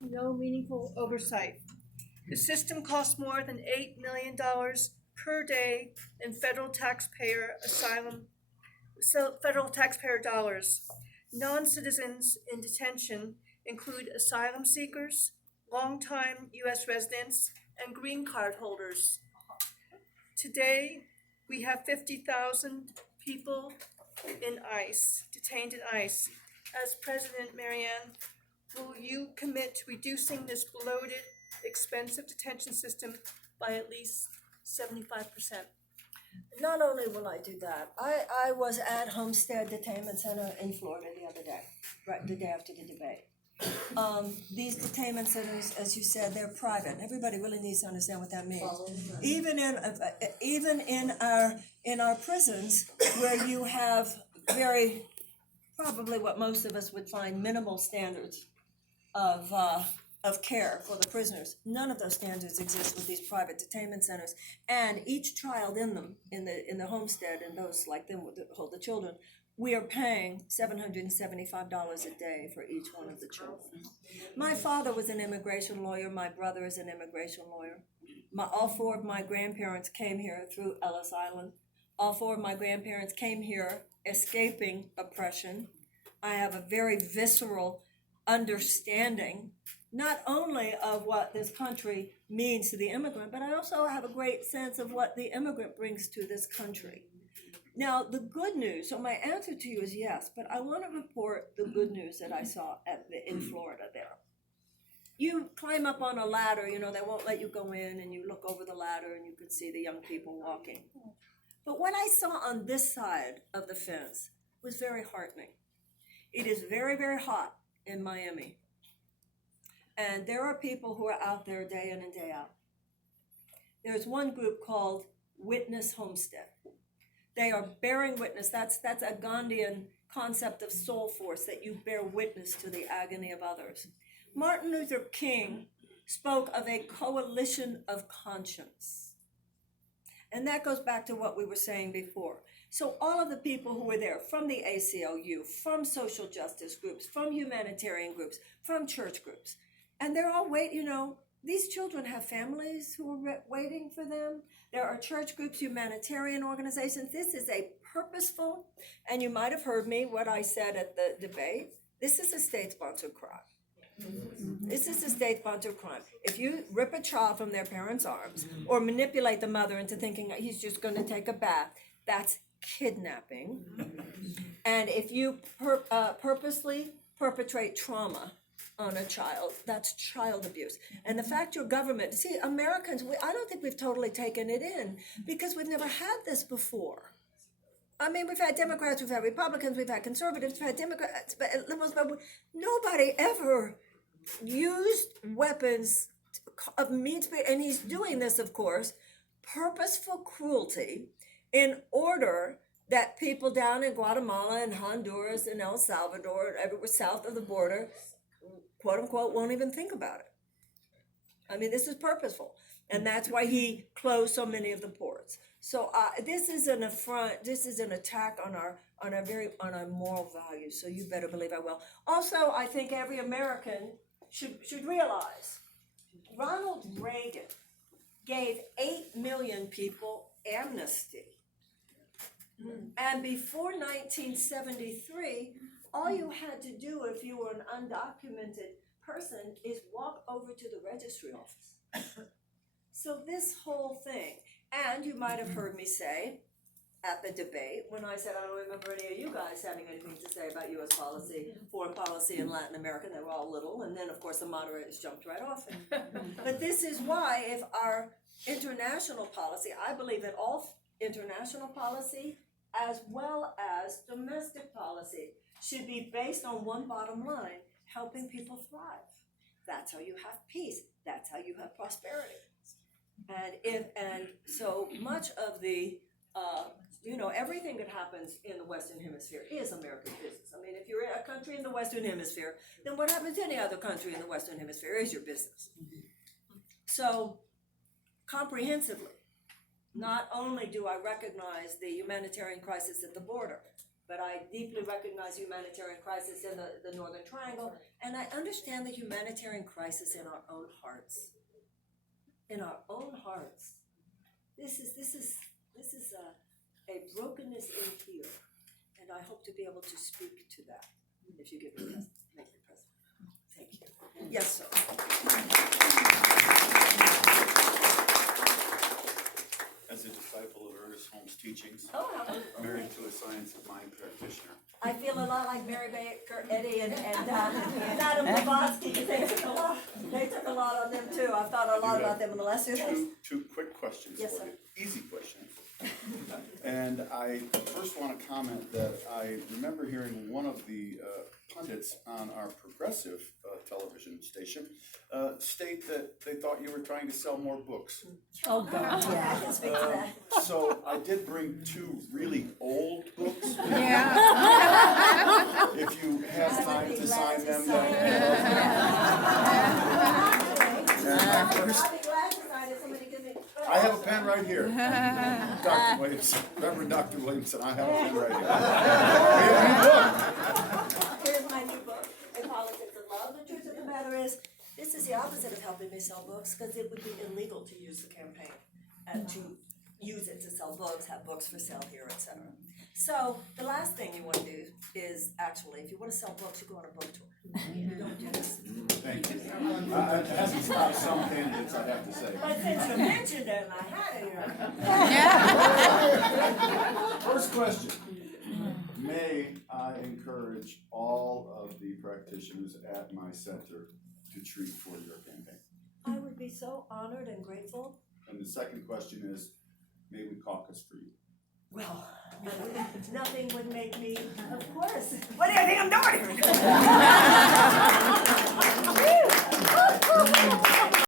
no meaningful oversight. The system costs more than $8 million per day in federal taxpayer dollars. Non-citizens in detention include asylum seekers, longtime U.S. residents, and green card holders. Today, we have 50,000 people in ICE, detained in ICE. As President Marianne, will you commit to reducing this bloated, expensive detention system by at least 75%? Not only will I do that, I was at Homestead Detainment Center in Florida the other day, right, the day after the debate. These detainment centers, as you said, they're private. Everybody really needs to understand what that means. Even in our prisons, where you have very probably what most of us would find minimal standards of care for the prisoners. None of those standards exist with these private detainment centers, and each child in them, in the homestead, and those like them that hold the children, we are paying $775 a day for each one of the children. My father was an immigration lawyer. My brother is an immigration lawyer. All four of my grandparents came here through Ellis Island. All four of my grandparents came here escaping oppression. I have a very visceral understanding not only of what this country means to the immigrant, but I also have a great sense of what the immigrant brings to this country. Now, the good news, so my answer to you is yes, but I want to report the good news that I saw in Florida there. You climb up on a ladder, they won't let you go in, and you look over the ladder and you can see the young people walking. But what I saw on this side of the fence was very heartening. It is very, very hot in Miami. And there are people who are out there day in and day out. There's one group called Witness Homestead. They are bearing witness. That's a Gandhian concept of soul force, that you bear witness to the agony of others. Martin Luther King spoke of a coalition of conscience. And that goes back to what we were saying before. So all of the people who were there, from the ACLU, from social justice groups, from humanitarian groups, from church groups, and they're all these children have families who are waiting for them. There are church groups, humanitarian organizations. This is a purposeful, and you might have heard me, what I said at the debate, this is a state-sponsored crime. This is a state-sponsored crime. If you rip a child from their parents' arms or manipulate the mother into thinking he's just going to take a bath, that's kidnapping. And if you purposely perpetrate trauma on a child, that's child abuse. And the fact your government, Americans, I don't think we've totally taken it in, because we've never had this before. I mean, we've had Democrats, we've had Republicans, we've had conservatives, we've had Democrats, but liberals, but nobody ever used weapons of mean spirit, and he's doing this, of course, purposeful cruelty, in order that people down in Guatemala and Honduras and El Salvador and everywhere south of the border, quote unquote, won't even think about it. I mean, this is purposeful, and that's why he closed so many of the ports. So this is an affront. This is an attack on our moral values. So you better believe I will. Also, I think every American should realize Ronald Reagan gave 8 million people amnesty, and before 1973. All you had to do if you were an undocumented person is walk over to the registry office. So this whole thing, and you might have heard me say at the debate, when I said I don't remember any of you guys having anything to say about U.S. policy, foreign policy in Latin America, they were all little, and then of course the moderators jumped right off it. But this is why, if our international policy, I believe that all international policy as well as domestic policy should be based on one bottom line: helping people thrive. That's how you have peace. That's how you have prosperity. And so much of the everything that happens in the Western Hemisphere is American business. I mean, if you're in a country in the Western Hemisphere, then what happens to any other country in the Western Hemisphere is your business. So comprehensively, not only do I recognize the humanitarian crisis at the border, but I deeply recognize humanitarian crisis in the Northern Triangle, and I understand the humanitarian crisis in our own hearts. In our own hearts. This is a brokenness in here, and I hope to be able to speak to that, if you give me make me present. Thank you. Yes, sir. As a disciple of Ernest Holmes' teachings, Oh, how wonderful. married to a science of mind practitioner. I feel a lot like Mary Baker Eddy and Adam Blavatsky. They took a lot on them too. I've thought a lot about them in the last few days. Two quick questions Yes, for sir. you, easy questions. And I first want to comment that I remember hearing one of the pundits on our progressive television station state that they thought you were trying to sell more books. Oh, God. Yeah, I can speak to that. So I did bring two really old books. Yeah. If you have time to sign them, I'd then. be glad to sign it. Somebody give me. I have a pen right here. Dr. Williamson, Reverend Dr. Williamson, I have a pen right here. We have a new book. Here's my new book, In Politics of Love. The truth of the matter is, this is the opposite of helping me sell books, because it would be illegal to use the campaign and to use it to sell books, have books for sale here, etc. So the last thing you want to do is actually, if you want to sell books, you go on a book tour. You don't do this. Thank you. It hasn't stopped some candidates, I have to say. But since you mentioned it, and I had it here. First question. May I encourage all of the practitioners at my center to treat for your campaign? I would be so honored and grateful. And the second question is, may we caucus for you? Well, nothing would make me, of course. What do you think I'm doing?